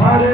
Hare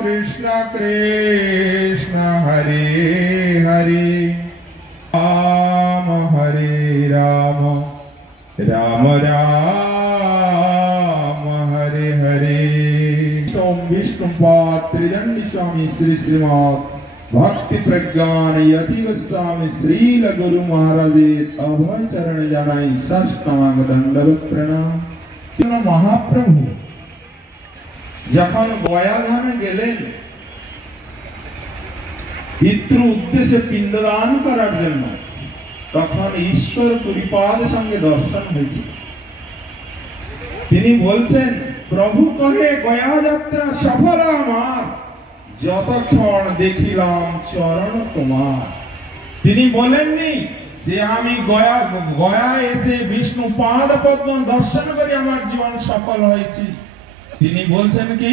Krishna Krishna Hare Hare Ram हरे राम राम राम हरे हरे। ओम विष्णुपाद त्रिदंडी स्वामी श्री श्रीमद भक्ति प्रज्ञान यति गोस्वामी श्रील गुरु महाराज अभय चरण जानाई साष्टांग दंडवत प्रणाम। महाप्रभु যখন গয়াধামে গেলেন পিতৃ উদ্দেশ্যে পিণ্ডদান করার জন্য, তখন ঈশ্বর পুরীপাদ সঙ্গে দর্শন হয়েছে। তিনি বলছেন, প্রভু কহে গয়া যাত্রা সফল আমার, যতক্ষণ দেখিলাম চরণ তোমার। তিনি বলেননি যে আমি গয়া এসে বিষ্ণু পাদ পদ্ম দর্শন করে আমার জীবন সফল হয়েছে। তিনি বলছেন কি,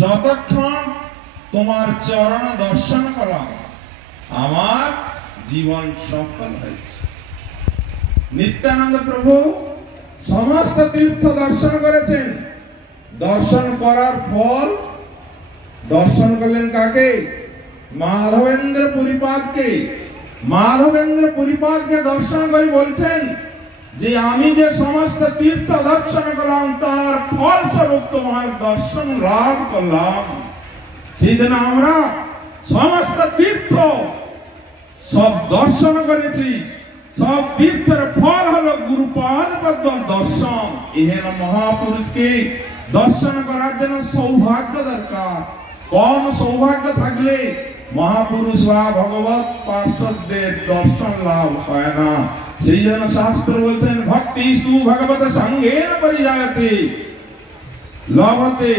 যতক্ষণ তোমার চরণ দর্শন করলাম আমার জীবন সফল হয়েছে। নিত্যানন্দ প্রভু সমস্ত তীর্থ দর্শন করেছেন। দর্শন করার ফল, দর্শন করলেন কাকে? মাধবেন্দ্র পুরীপাদকে। মাধবেন্দ্র পুরীপাদকে দর্শন করে বলছেন যে আমি যে সমস্ত তীর্থ দর্শন করলাম তার ফলস্বরূপ তোমার দর্শন লাভ করলাম। সেদিন আমরা সমস্ত তীর্থ সব দর্শন করেছি। সব তীর্থের ফল হলো গুরুপাদ পদ্ম দর্শন। এহেন মহাপুরুষকে দর্শন করার জন্য সৌভাগ্য দরকার। কম সৌভাগ্য থাকলে মহাপুরুষ বা ভগবত পার্ষদদের দর্শন লাভ হয় না। সেই জন্য শাস্ত্র বলছেন, ভক্তি সুভগবত সঙ্গেন পরিজায়তে লভতে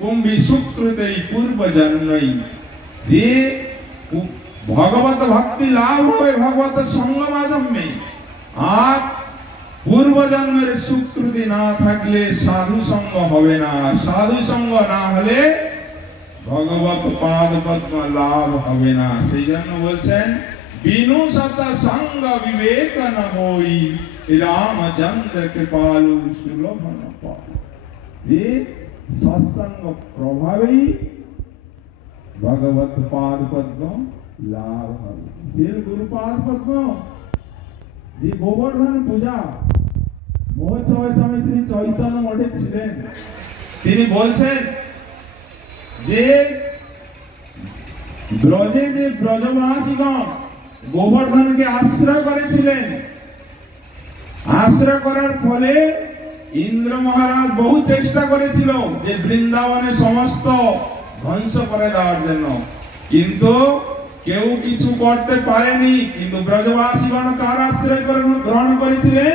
কুম্ভি সুকৃতে পূর্ব জন্মই। যে ভগবত ভক্তি লাভ হবে ভগবত সঙ্গ মাধ্যমে, আর পূর্ব জন্মের সুকৃতি না থাকলে সাধু সঙ্গ হবে না। সাধু সঙ্গ না হলে ভগবত পাদ পদ্ম লাভ হবে না। সেই জন্য বলছেন, বিনু সত সঙ্গ বিবেক ন হই, রামচন্দ্র কৃপালু সুলভ ন পাই। যে সৎসঙ্গ প্রভাবেই ভগবত পাদ পদ্ম লাভ হবে। যে গুরুপাদ পদ্ম, যে গোবর্ধন পূজা মহোৎসবের সময় শ্রী চৈতন্য মঠে ছিলেন, তিনি বলছেন যে ব্রজে যে ব্রজবাসীগণ গোবর্ধনকে আশ্রয় করেছিলেন, আশ্রয় করার ফলে ইন্দ্র মহারাজ বহু চেষ্টা করেছিল যে বৃন্দাবনে সমস্ত ধ্বংস করে দেওয়ার জন্য, কিন্তু কেউ কিছু করতে পারেনি। কিন্তু ব্রজবাসীগণ কার আশ্রয় গ্রহণ করেছিলেন?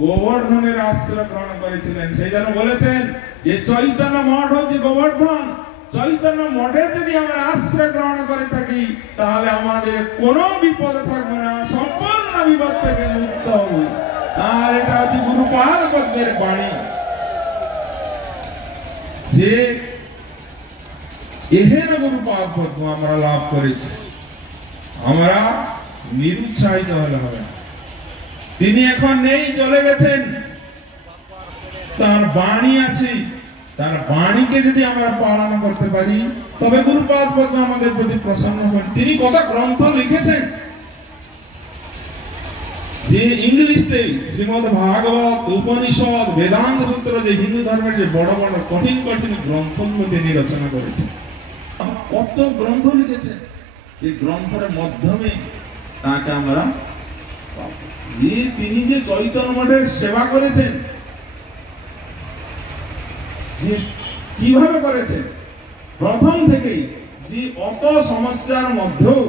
গোবর্ধনের আশ্রয় গ্রহণ করেছিলেন। সেই জন্য বলেছেন যে চৈতন্য মঠ হচ্ছে গোবর্ধন। চৈতন্য মঠের যদি আমরা আশ্রয় গ্রহণ করে থাকি তাহলে আমাদের কোনো বিপদ থাকবে না, সম্পূর্ণ বিপদ থেকে মুক্ত হব। আর এটা হচ্ছে গুরুপাদ পদ্মের বাণী, যে এহেন গুরুপাদ পদ্ম আমরা লাভ করেছি। আমরা নিরুৎসাহিত হলে হবে না। তিনি এখন নেই, চলে গেছেন। তার বাণী আছে, তার বাণীকে যদি আমরা পালন করতে পারি তবে গুরুপাদ পদ্ম আমাদের প্রতি প্রসন্ন হন। তিনি কত গ্রন্থ লিখেছেন, যে ইংলিশে শ্রীমদ ভাগবত, উপনিষদ, বেদান্ত সূত্র, যে হিন্দু ধর্মের যে বড় বড় কঠিন কঠিন গ্রন্থগুলো তিনি রচনা করেছেন, কত গ্রন্থ লিখেছেন, সেই গ্রন্থের মাধ্যমে তাকে আমরা যে তিনি যে চৈতন্য মঠের সেবা করেছেন, যে কিভাবে করেছেন প্রথম থেকেই, যে অত সমস্যার মধ্যেও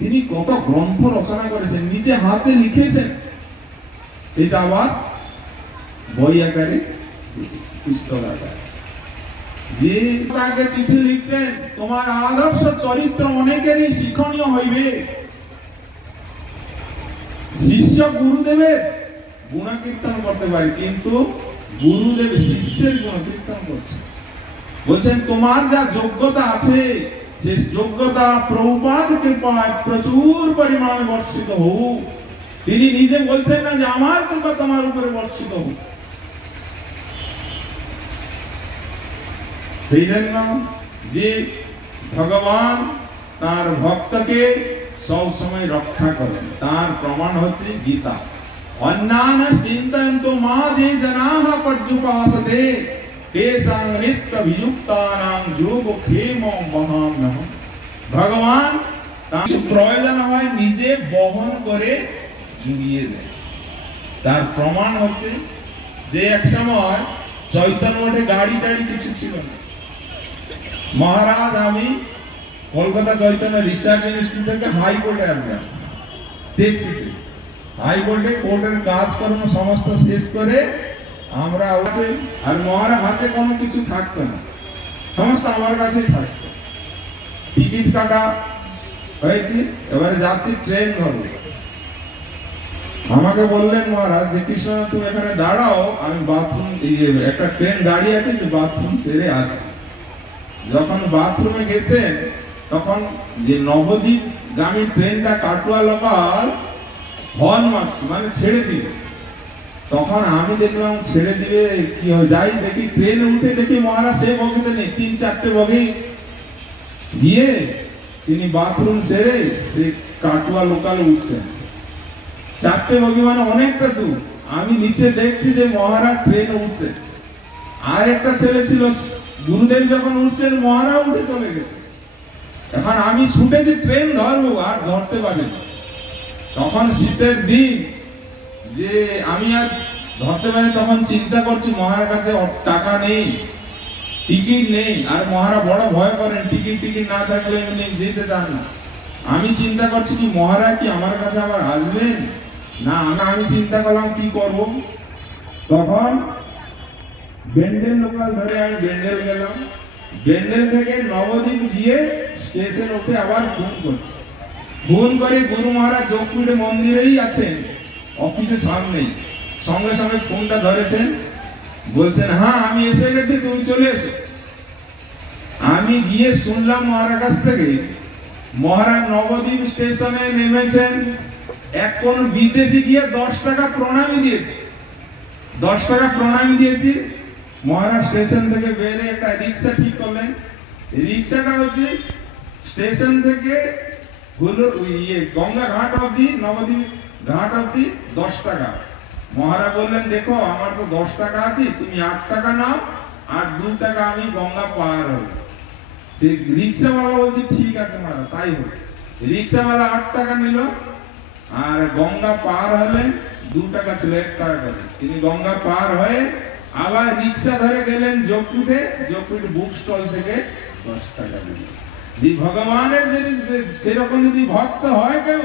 তিনি কত গ্রন্থ রচনা করেছেন, নিজে হাতে লিখেছেন, সেটা আবার বই আকারে, পুস্তক আকারে। যে তাকে চিঠি লিখছেন, তোমার আদর্শ চরিত্র অনেকেরই শিক্ষণীয় হইবে। শিষ্য গুরুদেবের গুণকীর্তন করতে পারে, কিন্তু গুরুদেব শিষ্যের গুণকীর্তন করছে। বলছেন তোমার যা যোগ্যতা আছে, যে যোগ্যতা প্রভুপাদ কৃপায় প্রচুর পরিমাণে বর্ষিত হোক। তিনি নিজে বলছেন না যে আমার কৃপা তোমার উপরে বর্ষিত হোক। সেই জন্য যে ভগবান তার ভক্তকে সব সময় রক্ষা করেন, তার প্রমাণ হচ্ছে গীতা। অন্যান্য চিন্তয়ন্তু মা যে জনাঃ পর্যুপাসতে তেষাং নিত্য বিযুক্তানাং যোগক্ষেম মহাম্যহম। ভগবান তার প্রয়োজন হয় নিজে বহন করে জুড়িয়ে দেয়। তার প্রমাণ হচ্ছে যে এক সময় চৈতন্য মঠে গাড়ি টাড়ি কিছু ছিল না। মহারাজ আমি কলকাতা চৈতন্য রিসার্চ ইনস্টিটিউট থেকে হাইকোর্টে আসলাম, ট্যাক্সিতে। হাইকোর্টে কোর্টের কাজকর্ম সমস্ত শেষ করে আমরা আছে, আর মহারাজ হাতে কোনো কিছু থাকতো না, সমস্ত আমার কাছেই থাকতো। টিকিট কাটা হয়েছে, এবারে যাচ্ছি ট্রেন ধরবো। আমাকে বললেন মহারাজ যে কৃষ্ণ তুমি এখানে দাঁড়াও, আমি বাথরুম, একটা ট্রেন দাঁড়িয়ে আছে, যে বাথরুম সেরে আসি। যখন বাথরুমে গেছেন তখন যে নবদ্বীপ গামী ট্রেনটা কাটুয়া লোকাল হর্ন মারছে, মানে ছেড়ে দিবে। তখন আমি দেখলাম ছেড়ে দিবে, কি যাই দেখি ট্রেনে উঠে দেখি মহারাজ সে বগিতে নেই, 3-4টে বগি গিয়ে তিনি বাথরুম সেরে সে কাটুয়া লোকালে উঠছেন। 4টে বগি মানে অনেকটা দূর। আমি নিচে দেখছি যে মহারাজ ট্রেনে উঠছে, আর একটা ছেলে ছিল, গুরুদেব যখন উঠছেন মহারাজ উঠে চলে গেছে। এখন আমি ছুটেছি ট্রেন ধরবো, আর ধরতে পারিনি। তখন শীতের দিন, যে আমি আর ধরতে পারি, তখন চিন্তা করছি মহারাজ কাছে টাকা নেই, টিকিট নেই, আর মহারাজ বড় ভয় করেন, টিকিট না থাকলে এমনি যেতে চান না। আমি চিন্তা করছি কি মহারাজ কি আমার কাছে আবার আসবেন না। আমি চিন্তা করলাম কি করব। তখন বেন্ডেল লোকাল ধরে আমি বেন্ডেল গেলাম। বেন্ডেল থেকে নবদ্বীপ গিয়ে স্টেশন উঠে আবার ফোন করছি। ফোন করে গুরু মহারাজ যোগপীঠে মন্দিরেই আছেন, অফিসের সামনেই। সঙ্গে সঙ্গে ফোনটা ধরেছেন, বলছেন হ্যাঁ আমি এসে গেছি, তুমি চলে এসো। আমি গিয়ে শুনলাম মহারাজ কাছ থেকে, মহারাজ নবদ্বীপ স্টেশনে নেমেছেন। এক কোন বিদেশি গিয়ে 10 টাকা প্রণামী দিয়েছে, 10 টাকা প্রণামী দিয়েছি। মহারাজ স্টেশন থেকে বেরিয়ে একটা রিক্সা ঠিক করলেন। রিক্সাটা হচ্ছে স্টেশন থেকে গঙ্গা ঘাট অব্দি, নবদ্বীপ ঘাট অব্দি 10 টাকা। মহারাজ বললেন দেখো আমার তো 10 টাকা আছে, তুমি 8 টাকা নাও, আর 2 টাকা আমি গঙ্গা পার হব। সে রিক্সাওয়ালা বলছে ঠিক আছে মহারাজ তাই হোক। রিক্সাওয়ালা 8 টাকা নিল, আর গঙ্গা পার হলে 2 টাকা ছিল, 1 টাকা করে। তিনি গঙ্গা পার হয়ে আবার রিক্সা ধরে গেলেন যোগপীঠে। যোগপীঠ বুক স্টল থেকে 10 টাকা দিলেন। যে ভগবানের যদি সেরকম যদি ভক্ত হয় কেউ,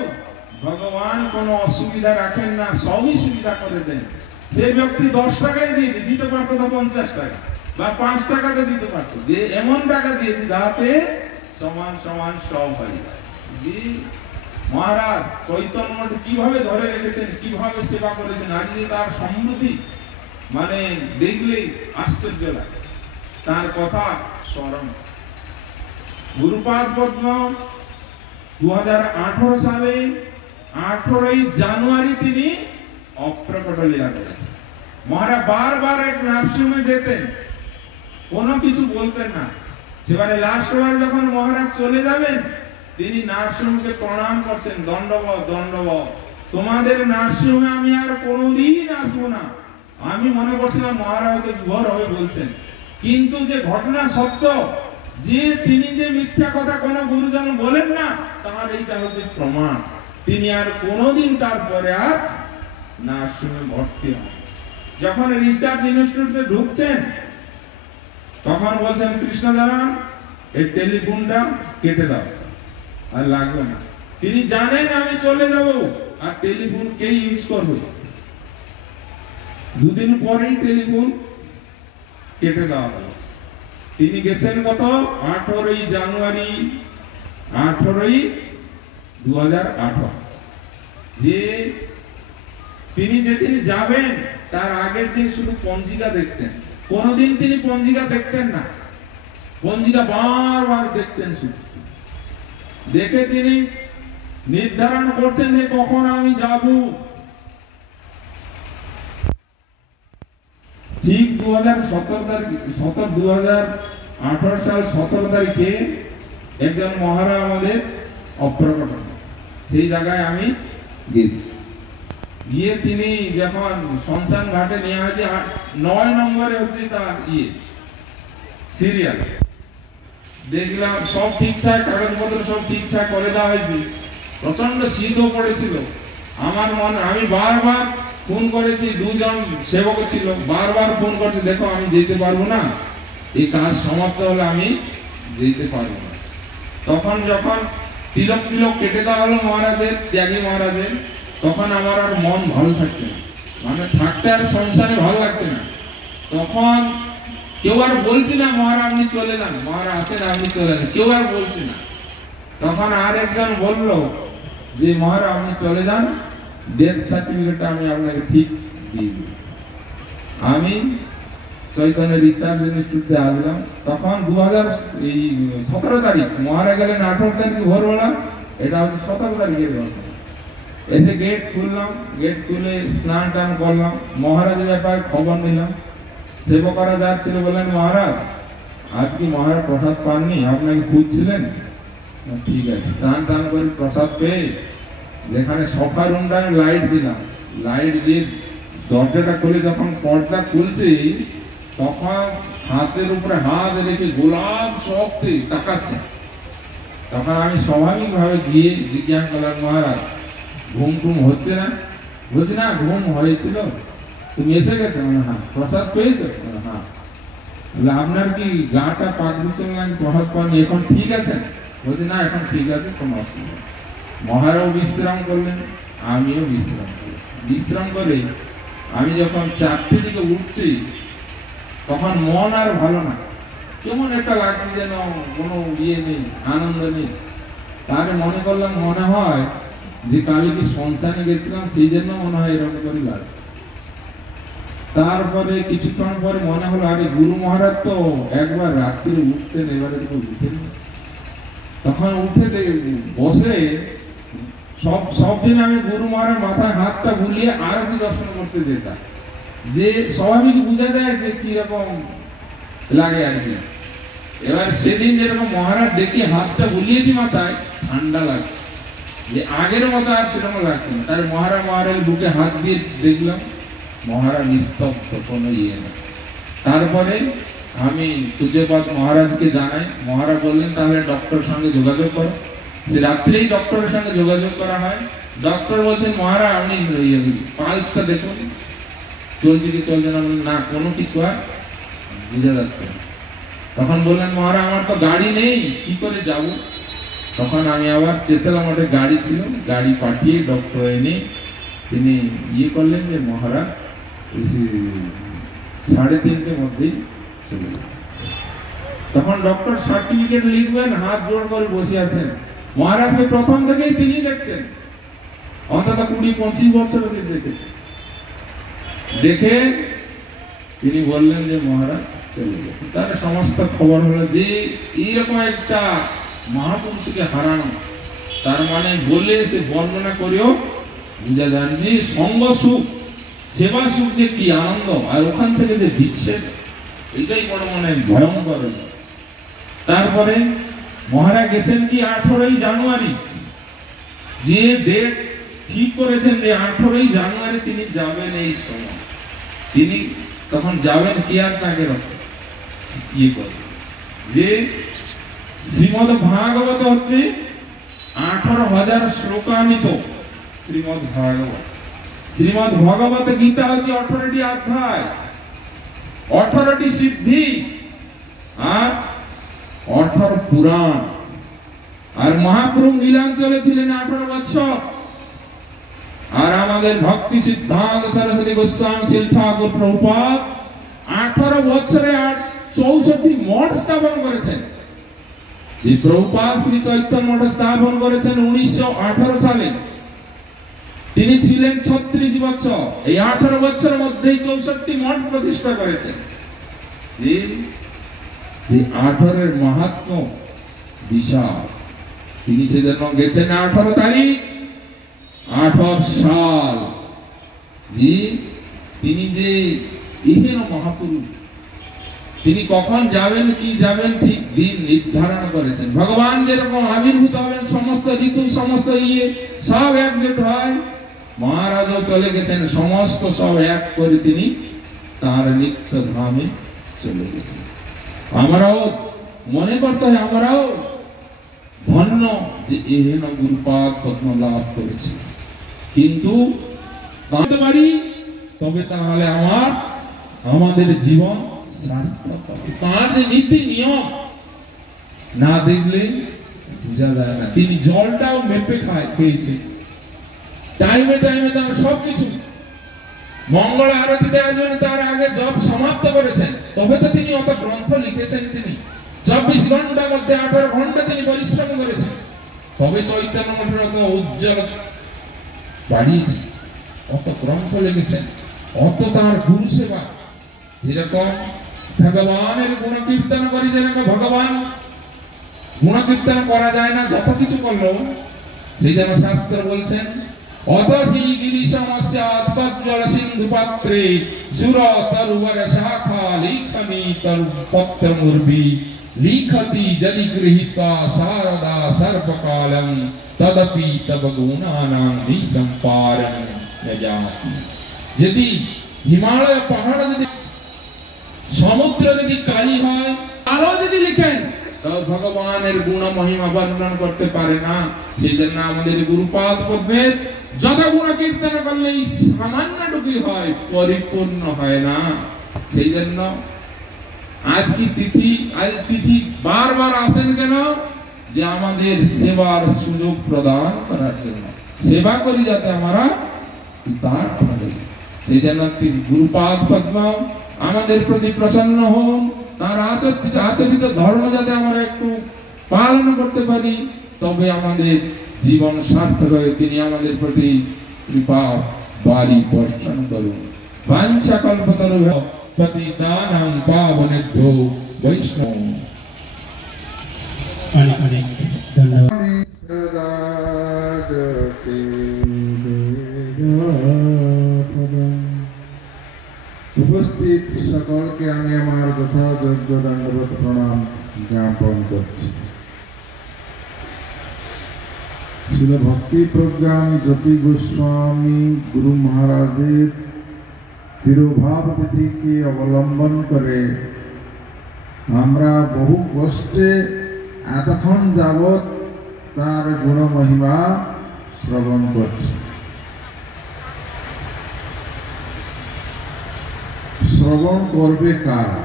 ভগবান কোনো অসুবিধা রাখেন না, সবই সুবিধা করে দেন। সে ব্যক্তি 10 টাকাই দিয়েছে, দিতে পারতো তো 50 টাকা বা 5 টাকাতে দিতে পারতো, যে এমন টাকা দিয়েছে যাতে সমান সমান সব হয়। যে মহারাজ চৈতন্য মঠ কিভাবে ধরে রেখেছেন, কিভাবে সেবা করেছেন, আজকে তার সমৃদ্ধি মানে দেখলেই আশ্চর্য লাগে। তার কথা স্মরণ। গুরুপাদ পদ্ম 2018 সালে 18ই জানুয়ারি তিনি অপ্রকট লীলা করেছেন। মহারাজ বারবার এক নার্সিংহোমে যেতেন, কোনো কিছু বলতেন না। সেবারে লাস্ট বার যখন মহারাজ চলে যাবেন, তিনি নার্সিংহোমকে প্রণাম করছেন, দণ্ডবত দণ্ডবত, তোমাদের নার্সিংহোমে আমি আর কোনোদিন আসবো না। আমি মনে করছিলাম মহারাজ বিভোর হয়ে বলছেন, কিন্তু যে ঘটনা সত্য, যে তিনি যে মিথ্যা কথা কোনো গুরুজন বলেন না, তার এইটা হচ্ছে প্রমাণ। তিনি আর কোনোদিন তারপরে আর নার্সিংহোমে ভর্তি হন। যখন রিসার্চ ইনস্টিটিউটে ঢুকছেন, তখন বলছেন কৃষ্ণজারান এই টেলিফোনটা কেটে দাও, আর লাগবে না। তিনি জানেন আমি চলে যাব, আর টেলিফোন কে ইউজ করবে। দুদিন পরেই টেলিফোন কেটে দেওয়া হলো। তিনি গেছেন কত 18 জানুয়ারি 2018, যে তিনি যেদিন যাবেন তার আগের দিন শুধু পঞ্জিকা দেখছেন, কোনদিন তিনি পঞ্জিকা দেখতেন না। পঞ্জিকা বারবার দেখছেন, শুধু দেখে তিনি নির্ধারণ করছেন যে কখন আমি যাব। ঠিক 2018 সাল 17 তারিখে একজন মহারাজ আমাদের অপ্রকট, সেই জায়গায় আমি গেছি। গিয়ে তিনি যখন শ্মশান ঘাটে নিয়ে হয়েছে, 9 নম্বরে হচ্ছে তার সিরিয়াল, দেখলাম সব ঠিকঠাক, কাগজপত্র সব ঠিকঠাক করে দেওয়া হয়েছে। প্রচন্ড শীতও পড়েছিল। আমার মনে, আমি বারবার ফোন করেছি, দুজন সেবক ছিল, বারবার ফোন করছে, দেখো আমি যেতে পারবো না, এই কাজ সমাপ্ত হলে আমি যেতে পারবো না। তখন যখন তিলক কেটে দেওয়া হলো মহারাজের, ত্যাগী মহারাজের, তখন আমার আর মন ভালো থাকছে না, মানে থাকতে আর সংসারে ভালো লাগছে না। তখন কেউ আর বলছি না মহারাজ আপনি চলে যান, মহারাজ আছেন আপনি চলে যান, কেউ আর বলছি না। তখন আর একজন বলল যে মহারাজ আপনি চলে যান, ডেথ সার্টিফিকেটটা আমি আপনাকে ঠিক দিয়ে দিই। আমি চৈতন্য রিসার্চ ইনস্টিটিউটে আসলাম। তখন 2017 তারিখ, মহারাজ গেলেন 18 তারিখে ভোরবেলা, এটা হচ্ছে 17 তারিখের ঘটনা। এসে গেট খুললাম, গেট খুলে স্নান টান করলাম, মহারাজের ব্যাপারে খবর নিলাম। সেবকরা যাচ্ছিল, বললেন মহারাজ আজ কি মহারাজ প্রসাদ পাননি, আপনাকে খুঁজছিলেন। ঠিক আছে, স্নান টান করে প্রসাদ পেয়ে যেখানে সফা রুমটা আমি লাইট দিলাম, লাইট দিয়ে দরজাটা খুলে যখন পর্দা খুলছি, তখন হাতের উপরে হাত রেখে গোলাপ শক্তি তাকাচ্ছে। তখন আমি স্বাভাবিকভাবে গিয়ে জিজ্ঞাসা করলাম মহারাজ ঘুম টুম হচ্ছে না? বলছি না, ঘুম হয়েছিল। তুমি এসে গেছো? হ্যাঁ। প্রসাদ পেয়েছো? হ্যাঁ। আপনার কি গাটা পাক দিচ্ছিল না, প্রসাদ পাননি, এখন ঠিক আছে? বলছি না, এখন ঠিক আছে, কোনো অসুবিধা। মহারাজ বিশ্রাম করলেন, আমিও বিশ্রাম করলাম। বিশ্রাম করে আমি যখন 4টে দিকে উঠছি, তখন মন আর ভালো না, কেমন একটা লাগছে, যেন কোনো নেই, আনন্দ নেই। তাহলে মনে করলাম, মনে হয় যে কালকে কি সংসানে গেছিলাম, সেই জন্য মনে হয় এরকম করে লাগছে। তারপরে কিছুক্ষণ পরে মনে হলো, আরে গুরু মহারাজ তো একবার রাত্রে উঠতেন, এবারে তো উঠেন। তখন উঠে বসে সব দিন আমি গুরু মহারাজ মাথায় হাতটা বুলিয়ে আরতি দর্শন করতে যেতাম, যে স্বাভাবিক বোঝা যায় যে কিরকম লাগে আর কি। এবার সেদিন যেরকম মহারাজ ডেকে হাতটা বুলিয়েছি মাথায়, ঠান্ডা লাগছে, যে আগের মতো আর সেরকম লাগছে না। তাই মহারাজ বুকে হাত দিয়ে দেখলাম, মহারাজ নিস্তব্ধ, কোনো না। তারপরে আমি পূজ্যপাদ মহারাজকে জানাই, মহারাজ বললেন তাহলে ডক্টরের সঙ্গে যোগাযোগ করো। সে রাত্রেই ডক্টরের সঙ্গে যোগাযোগ করা হয়। ডক্টর বলছেন মহারাজ আপনি পালসটা দেখুন, চলছে কি চলছে না। বললেন না, কোনো কিছু আর বোঝা যাচ্ছে না। তখন বললেন মহারাজ আমার তো গাড়ি নেই, কি করে যাব? তখন আমি আবার চেতলা মঠে গাড়ি ছিল, গাড়ি পাঠিয়ে ডক্টর এনে তিনি করলেন যে মহারাজ 3:30 মধ্যেই চলে গেছে। তখন ডক্টর সার্টিফিকেট লিখবেন, হাত জোড় করে বসে আছেন। মহারাজকে প্রথম থেকেই তিনি দেখছেন, অন্তত 20-25 বছর আগে দেখেছেন। দেখে তিনি বললেন যে মহারাজ চলে গেছে। তার সমস্ত খবর হলো যে এইরকম একটা মহাপুরুষকে হারানো, তার মানে বলে সে বর্ণনা করেও বোঝা যায় যে সঙ্গ সুখ সেবা সুখ যে কি আনন্দ, আর ওখান থেকে যে বিচ্ছেদ, এটাই বড় মানে ভয়ঙ্কর। তারপরে মহারাজ গেছেন কি 18ই জানুয়ারি, যে ডেট ঠিক করেছেন যে 18ই জানুয়ারি তিনি যাবেন, এই সময় তিনি তখন যাবেন কি আর তাকে ইয়ে করে যে শ্রীমদ ভাগবত হচ্ছে 18,000 শ্লোকান্বিত শ্রীমদ ভাগবত। শ্রীমদ ভগবত গীতা হচ্ছে 18টি অধ্যায়, 18টি সিদ্ধি আর 18 পুরাণ। আর মহাপ্রভু নীলাঞ্চলে ছিলেন 18 বছর। আর আমাদের ভক্তি সিদ্ধান্ত সরস্বতী গোস্বামী শিল ঠাকুর প্রভুপাদ 18 বছরে 64টি মঠ স্থাপন করেছেন। যে প্রভুপাদ শ্রী চৈতন্য মঠ স্থাপন করেছেন 1918 সালে, তিনি ছিলেন 36 বছর। এই 18 বছরের মধ্যেই 64টি মঠ প্রতিষ্ঠা করেছেন। যে 18 এর মাহাত্ম্য বিশাল। তিনি সেজন্য গেছেন 18 তারিখ 18 সাল। যে তিনি যে ইহেন মহাপুরুষ, তিনি কখন যাবেন কি যাবেন ঠিক দিন নির্ধারণ করেছেন। ভগবান যেরকম আবির্ভূত হবেন, সমস্ত ঋতু সমস্ত সব একজোট হয়, মহারাজও চলে গেছেন, সমস্ত সব এক করে তিনি তার নিত্য ধামে চলে গেছেন। আমরাও মনে করতে হয় আমরাও ধন্য যে এহেন গুরুপাদ পদ্ম লাভ করেছি। কিন্তু পারি তবে তাহলে আমাদের জীবন সার্থক হবে। তার যে নীতি নিয়ম না দেখলে বোঝা যায় না। তিনি জলটাও মেপে খেয়েছে, টাইমে টাইমে তার সবকিছু। মঙ্গল আরতি দেওয়ার জন্য তার আগে জপ সমাপ্ত করেছেন, তবে তো তিনি অত গ্রন্থ লিখেছেন। তিনি 24 ঘন্টার মধ্যে 18 ঘন্টা তিনি পরিশ্রম করেছেন, তবে চৈতন্য মঠের অত উজ্জ্বল বাড়িয়েছে, অত গ্রন্থ লিখেছেন, অত তার গুরু সেবা। যেরকম ভগবানের গুণকীর্তন করি, যেরকম ভগবান গুণকীর্তন করা যায় না, যত কিছু করলো, সেই জন্য শাস্ত্র বলছেন অতসি গিরি সমস্যাত তজ্জল সিন্ধু পাত্রে সুর তরুবর শাখা লিখনি তর পত্র মুর্বি লিখতি জলি গৃহীতা শারদা সর্বকালম তদপি তব গুণানাং নিসম্পারং ন জাতি। যদি হিমালয় পাহাড়, যদি সমুদ্র যদি কালি হয়, আলো যদি লিখেন, তাও ভগবানের গুণ মহিমা বর্ণন করতে পারে না। সেই জন্য আমাদের গুরুপাদ পদ্মের যত গুণ কীর্তন করলে সামান্যটুকু হয়, পরিপূর্ণ হয় না। সেই জন্য আজ তিথি বারবার আসেন কেন? যে আমাদের সেবার সুযোগ প্রদান করার জন্য, সেবা করি যাতে আমরা তার ফলে। সেই জন্য গুরুপাদ পদ্ম আমাদের প্রতি প্রসন্ন হন, তার আচরিত ধর্ম যাতে আমরা একটু পালন করতে পারি, তবে আমাদের জীবন সার্থক হয়। তিনি আমাদের প্রতি কৃপা বাড়ি বর্ষণ করুন। বাঞ্ছা কল্পতরুভ্যো পতিতানাং পাবনেভ্যো বৈষ্ণব। অনেক অনেক ধন্যবাদ। উপস্থিত সকলকে আমি আমার যথাযোগ্য দণ্ডবত প্রণাম জ্ঞাপন করছি। শিল ভক্তি প্রজ্ঞান জ্যোতি গোস্বামী গুরু মহারাজের তিরোভাব তিথিকে অবলম্বন করে আমরা বহু কষ্টে এতক্ষণ যাবৎ তার গুণ মহিমা শ্রবণ করছি। শ্রবণ করবে কারা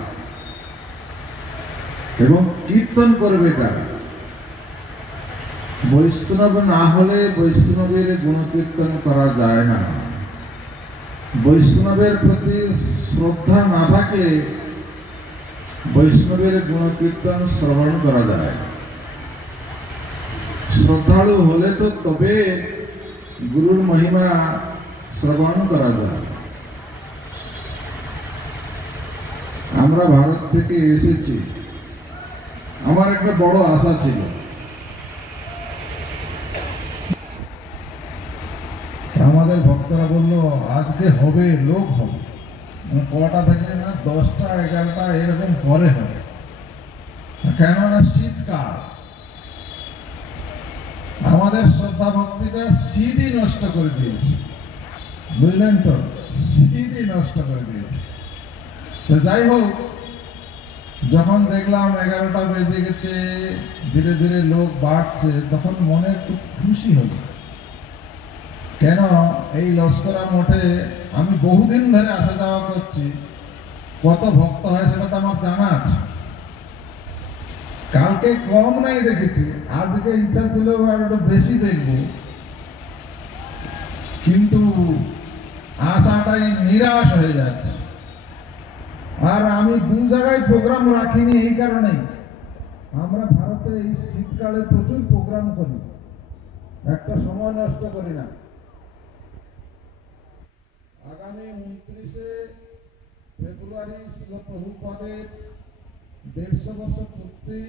এবং কীর্তন করবে কারা? বৈষ্ণব না হলে বৈষ্ণবের গুণকীর্তন করা যায় না। বৈষ্ণবের প্রতি শ্রদ্ধা না থাকলে বৈষ্ণবের গুণকীর্তন শ্রবণ করা যায়। শ্রদ্ধালু হলে তো তবে গুরুর মহিমা শ্রবণ করা যায়। আমরা ভারত থেকে এসেছি, আমার একটা বড় আশা ছিল আমাদের ভক্ত লস্করা বললো আজকে হবে, লোক হবে, কটা থেকে না 10টা 11টা এরকম পরে হবে, কেননা শীতকাল। আমাদের শ্রদ্ধা ভক্তিটা শীতই নষ্ট করে দিয়েছে, বুঝলেন তো, শীতই নষ্ট করে দিয়েছে। তো যাই হোক, যখন দেখলাম 11টা বেজে গেছে, ধীরে ধীরে লোক বাড়ছে, তখন মনে একটু খুশি হলো। কেন, এই লস্করা মঠে আমি বহুদিন ধরে আসা যাওয়া করছি, কত ভক্ত হয় সেটা তো আমার জানা আছে। কালকে কম নাই দেখেছি, আজকে ইচ্ছা ছিল আর একটু বেশি দেখবো, কিন্তু আশাটাই নিরাশ হয়ে যাচ্ছে। আর আমি 2 জায়গায় প্রোগ্রাম রাখিনি এই কারণেই, আমরা ভারতে এই শীতকালে প্রচুর প্রোগ্রাম করি, একটা সময় নষ্ট করি না। আগামী 29শে ফেব্রুয়ারি শিল প্রভুপাদের 150 বছর পূর্তি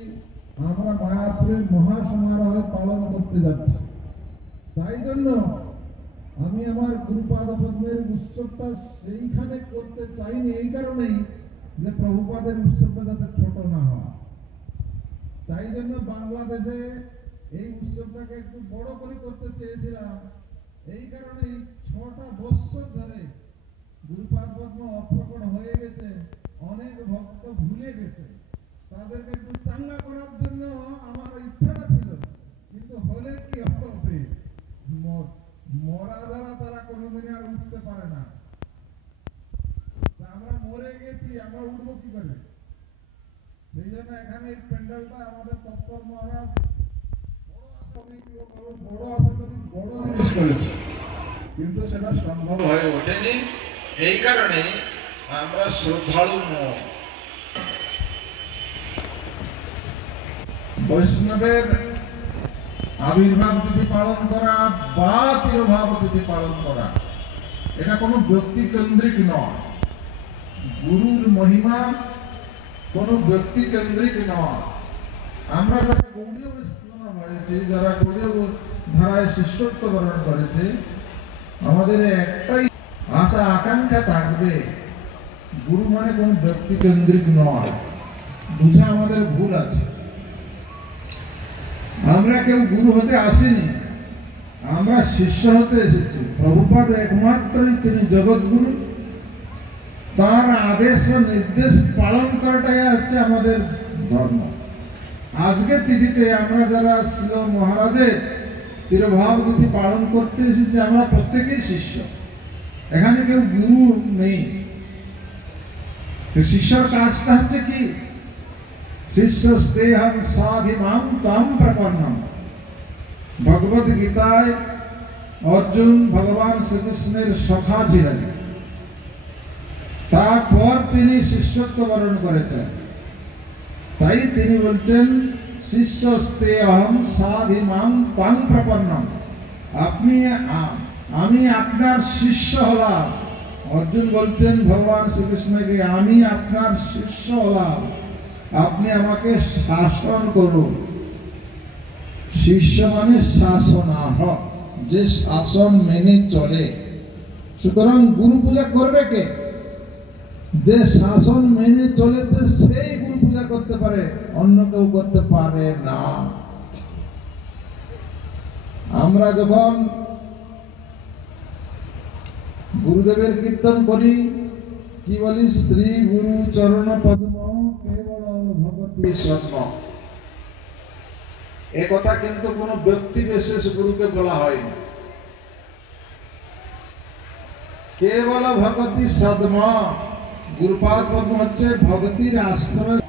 আমরা মায়াপুরে মহাসমারোহে পালন করতে যাচ্ছি। তাই জন্য আমি আমার গুরুপাদ পদ্মের উৎসবটা সেইখানে করতে চাইনি, এই কারণেই যে প্রভুপাদের উৎসবটা যাতে ছোট না হয়। তাই জন্য বাংলাদেশে এই উৎসবটাকে একটু বড় করে করতে চেয়েছিলাম। এই কারণেই 6টা বছর ধরে গুরুপাদ পদ্ম অপ্রকট হয়ে গেছে, অনেক ভক্ত ভুলে গেছে, তাদেরকে একটু চাঙ্গা করার জন্য আমার ইচ্ছাটা ছিল। কিন্তু হলে কি হবে, মরা যারা তারা কোনোদিন আর উঠতে পারে না। আমরা মরে গেছি, আমরা উঠবো কি করে? সেই জন্য এখানে এই প্যান্ডেলটা আমাদের তৎপর মহারাজ বড় জিনিস করেছে, কিন্তু সেটা সম্ভব হয়ে ওঠেনি। এই কারণে আমরা শ্রদ্ধালু নই। বৈষ্ণবের আবির্ভাব তিথি পালন করা বা তিরোভাব তিথি পালন করা এটা কোনো ব্যক্তি কেন্দ্রিক নয়। গুরুর মহিমা কোনো ব্যক্তি কেন্দ্রিক নয়। আমরা যারা গৌড়ীয় বৈষ্ণব হয়েছি, যারা গৌড়ীয় ধারায় শিষ্যত্ব বরণ করেছি, আমাদের একটাই আশা আকাঙ্ক্ষা থাকবে, গুরু মানে কোনো ব্যক্তি কেন্দ্রিক নয়। বুঝা আমাদের ভুল আছে। আমরা কেউ গুরু হতে আসিনি, আমরা শিষ্য হতে এসেছি। প্রভুপাদ একমাত্রই তিনি জগৎগুরু, তার আদেশ ও নির্দেশ পালন করাটাই হচ্ছে আমাদের ধর্ম। আজকে তিথিতে আমরা যারা ছিল মহারাজের তিরোভাব তিথি পালন করতে এসেছি, আমরা প্রত্যেকেই শিষ্য, এখানে কেউ গুরু নেই। তো শিষ্যর কাজটা হচ্ছে কি? শিষ্যস্তেহং সাধিমাং ত্বং প্রপন্নম। ভগবদ গীতায় অর্জুন ভগবান শ্রীকৃষ্ণের সখা ছিলেন, তারপর তিনি শিষ্যত্ব বরণ করেছেন। তাই তিনি বলছেন শিষ্যস্তেহং সাধিমাং ত্বং প্রপন্নম। আমি আপনার শিষ্য হলাম। অর্জুন বলছেন ভগবান শ্রীকৃষ্ণকে, আমি আপনার শিষ্য হলাম, আপনি আমাকে শাসন করুন। শিষ্য মানে শাসনাহ, যে শাসন মেনে চলে। সুতরাং গুরু পূজা করবে কে? যে শাসন মেনে চলেছে সেই গুরু পূজা করতে পারে, অন্য কেউ করতে পারে না। আমরা যখন গুরুদেবের কীর্তন করি কি বলি? শ্রী গুরু চরণ পদ্ম কেবল ভগবতী স্বপ্ন। এ কথা কিন্তু কোন ব্যক্তি বিশেষ গুরুকে বলা হয়নি। কেবল ভগবতী সদ্ম, গুরুপাদ পদ্ম হচ্ছে ভক্তির আশ্রয়।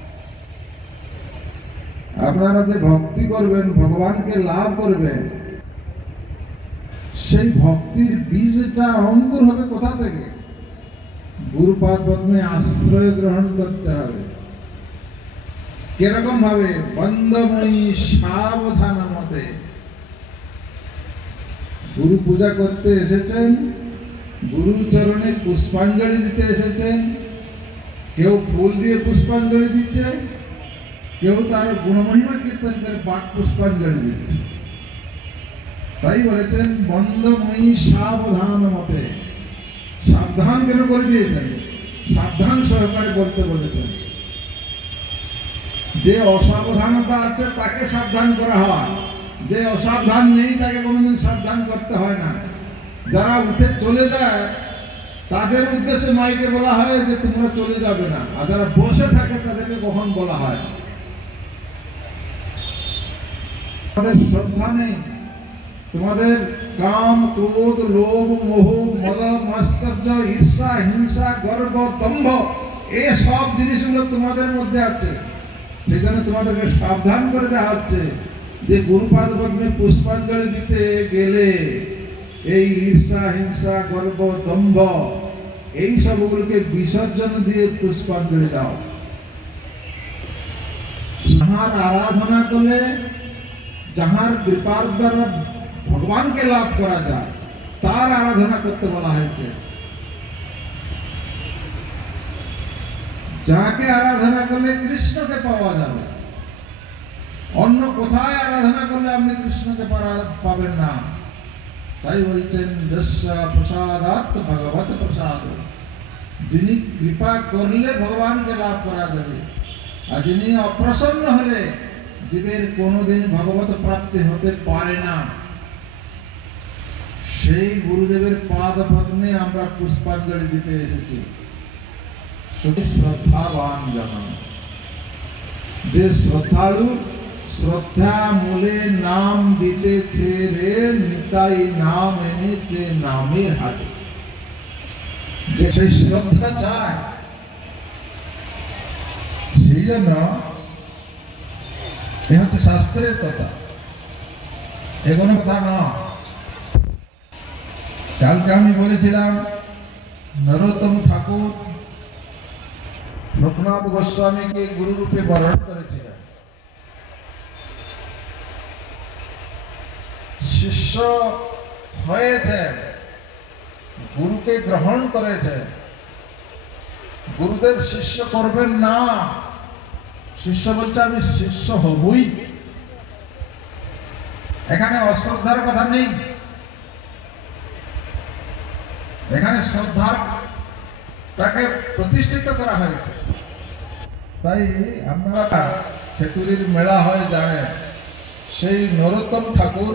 আপনারা যে ভক্তি করবেন, ভগবানকে লাভ করবেন, সেই ভক্তির বীজটা অঙ্কুর হবে কোথা থেকে? গুরুপাদ পদ্মে আশ্রয় গ্রহণ করতে হবে। কিরকম ভাবে? বন্দময়ী সাবধান মতে। গুরু পূজা করতে এসেছেন, গুরুর চরণে পুষ্পাঞ্জলি দিতে এসেছেন। কেউ ফুল দিয়ে পুষ্পাঞ্জলি দিচ্ছে, কেউ তার গুণমহিমা কীর্তন করে বাক পুষ্পাঞ্জলি দিচ্ছে। তাই বলেছেন বন্ধময়ী সাবধান মতে। সাবধান কেন করে দিয়েছেন? সাবধান সহকারে বলতে বলেছেন। যে অসাবধানতা আছে তাকে সাবধান করা হয়, যে অসাবধান নেই তাকে কোনোদিন সাবধান করতে হয় না। যারা উঠে চলে যায় তাদের উদ্দেশ্যে মাইকে বলা হয় যে তোমরা চলে যাবে না, আর যারা বসে থাকে তাদেরকে কখন বলা হয়? তোমাদের শ্রদ্ধা নেই, তোমাদের কাম, ক্রোধ, লোভ, মোহ, মদ, মাশ্চর্য, ঈর্ষা, হিংসা, গর্ব, দম্ভ, এই সব জিনিসগুলো তোমাদের মধ্যে আছে। সেই জন্য তোমাদেরকে সাবধান করে দেওয়া হচ্ছে যে গুরুপাদ পদ্মে পুষ্পাঞ্জলি দিতে গেলে এই ঈর্ষা, হিংসা, গর্ব, দম্ভ এই সবগুলোকে বিসর্জন দিয়ে পুষ্পাঞ্জলি দাও। যাহার আরাধনা করলে, যাহার কৃপার দ্বারা ভগবানকে লাভ করা যায়, তার আরাধনা করতে বলা হয়েছে। যাকে আরাধনা করলে কৃষ্ণকে পাওয়া যাবে, অন্য কোথায় আরাধনা করলে আপনি কৃষ্ণকে পাবেন না। তাই বলছেন যস্যা প্রসাদাৎ ভগবত প্রসাদ, যিনি কৃপা করলে ভগবানকে লাভ করা যাবে, আর যিনি অপ্রসন্ন হলে জীবের কোনোদিন ভগবত প্রাপ্তি হতে পারে না। সেই গুরুদেবের পাদ পদ্মে আমরা পুষ্পাঞ্জলি দিতে এসেছি। শ্রদ্ধাবান জানান, যে শ্রদ্ধালু শ্রদ্ধা মূলে নাম দিতেছে রে, নিতাই নাম এনেছে নামের হাতে। যে সেই শ্রদ্ধা চায়, সেই জন্য এ হচ্ছে শাস্ত্রের কথা, এ কোনো কথা না। কালকে আমি বলেছিলাম নরোত্তম ঠাকুর লোকনাথ গোস্বামীকে গুরু রূপে বরণ করেছিলেন। শিষ্য হয়েছে, গুরুকে গ্রহণ করেছে। গুরুদেব শিষ্য করবেন না, শিষ্য বলছে আমি শিষ্য হবই। এখানে অশ্রদ্ধার কথা নেই, এখানে শ্রদ্ধাটাকে প্রতিষ্ঠিত করা হয়েছে। তাই আপনারা খেতুরির মেলা হয়ে জানেন, সেই নরোত্তম ঠাকুর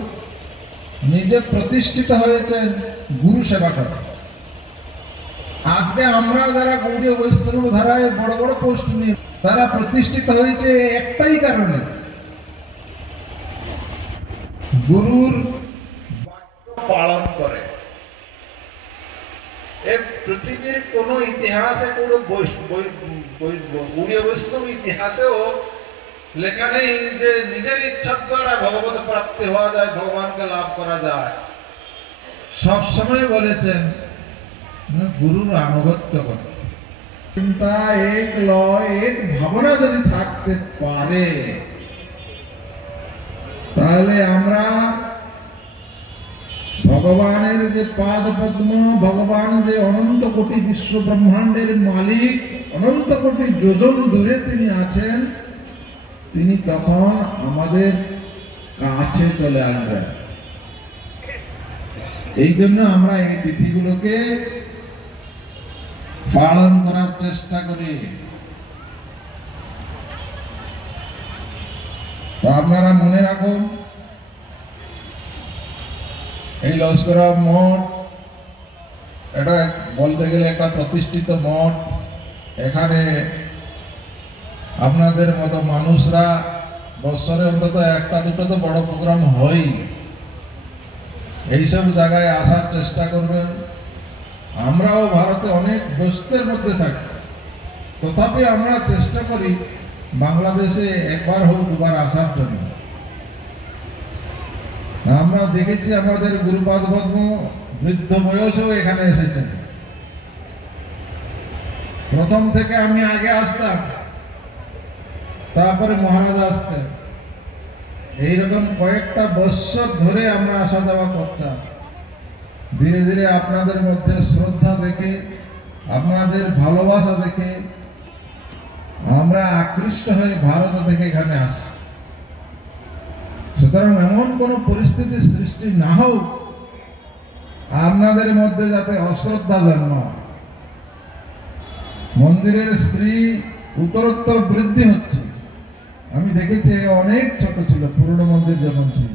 নিজে প্রতিষ্ঠিত হয়েছেন গুরু সেবা করে। আজকে আমরা যারা গৌড়ীয় বৈষ্ণব ধারায় বড় বড় পোস্ট নিয়ে, তারা প্রতিষ্ঠিত হয়েছে একটাই কারণে, গুরুর বাক্য পালন করে। পৃথিবীর কোন ইতিহাসে, কোন গৌড়ীয় বৈষ্ণব ইতিহাসেও লেখা নেই যে নিজের ইচ্ছা দ্বারা ভগবত প্রাপ্তি হওয়া যায়, ভগবানকে লাভ করা যায়। সব সময় বলেছেন গুরুর আনুগত্য করতে। চিন্তা এক লয়, এক ভাবনা যদি থাকতে পারে, তাহলে আমরা ভগবানের যে পাদ পদ্ম, ভগবান যে অনন্ত কোটি বিশ্ব ব্রহ্মাণ্ডের মালিক, অনন্ত কোটি যোজন দূরে তিনি আছেন, তিনি তখন আমাদের কাছে চলে আসবেন। এই জন্য আমরা এই তিথিগুলোকে পালন করার চেষ্টা করি। তো আপনারা মনে রাখুন, এই লস্করা মঠ, এটা বলতে গেলে একটা প্রতিষ্ঠিত মঠ। এখানে আপনাদের মতো মানুষরা বছরে অন্তত একটা দুটো তো বড় প্রোগ্রাম হয়। এইসব জায়গায় আসার চেষ্টা করবেন। আমরাও ভারতে অনেক ব্যস্তের মধ্যে থাকি, তথাপি আমরা চেষ্টা করি বাংলাদেশে একবার হোক দুবার আসার জন্য। আমরা দেখেছি আমাদের গুরুপাদ পদ্ম বৃদ্ধ বয়সেও এখানে এসেছেন। প্রথম থেকে আমি আগে আসতাম, তারপরে মহারাজ আসতেন। এইরকম কয়েকটা বৎসর ধরে আমরা আসা যাওয়া করতাম। ধীরে ধীরে আপনাদের মধ্যে শ্রদ্ধা দেখে, আপনাদের ভালোবাসা দেখে আমরা আকৃষ্ট হয়ে ভারত থেকে এখানে আসি। সুতরাং সুতরাং এমন কোনো পরিস্থিতির সৃষ্টি না হোক আপনাদের মধ্যে যাতে অশ্রদ্ধা জন্মায়। মন্দিরের স্ত্রী উত্তরোত্তর বৃদ্ধি হচ্ছে। আমি দেখেছি অনেক ছোট ছিল পুরনো মন্দির যখন ছিল,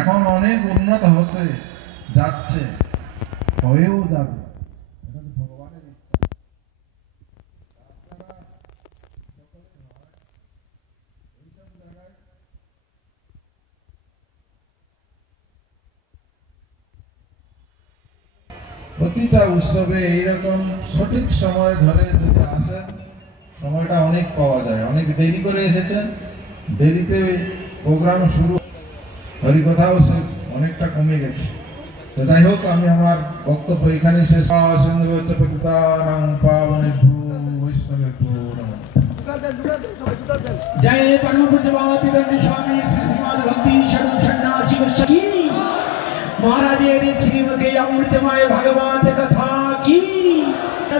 এখন অনেক উন্নত হতে যাচ্ছে, হয়েও যাবে। এটা তো ভগবানের ইচ্ছা। আপনারা সকলে হয় এইসব জায়গায় প্রতিটা উৎসবে এইরকম সঠিক সময় ধরে যদি আসেন, সময়টা অনেক পাওয়া যায়। অনেক দেরি করে এসেছেন, দেরিতে প্রোগ্রাম শুরু, হরিকথাও শেষ, অনেকটা কমে গেছে। তো যাই হোক, আমি আমার বক্তব্য এখানে শেষ। जय परम पूज्यपाद स्वामी श्री श्रीमद भक्ति स्वरूप सन्यासी की महाराज श्रीमद के अमृतमय भगवत कथा की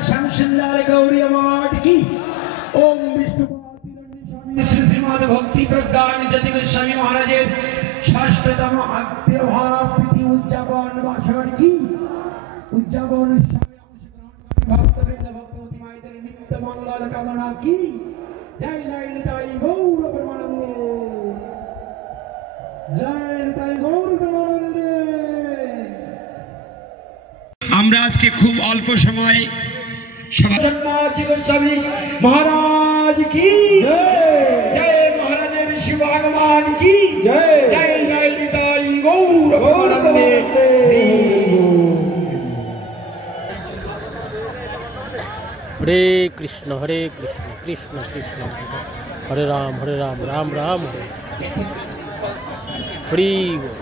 श्याम सुंदर गौरी मठ की ओम विष्णुपाद श्री श्रीमद भक्ति प्रज्ञान जति गोस्वामी महाराज षष्ठतम आविर्भाव तिथि उद्यापन भाषण की उद्यापन भक्तवृंद भक्तवती मायेतर नित्य मंगल कामना की जय जय निताई गौर परमानंदे, जय निताई गौर परमानंदे। আমরা আজকে খুব অল্প সময় सन्यासी गोस्वामी महाराज की जय, जय महाराज ऋषि भगवान की जय, जय जय निताई गौर परमानंदे। हरे कृष्ण कृष्ण कृष्ण हरे राम राम राम हरे हरि बोल।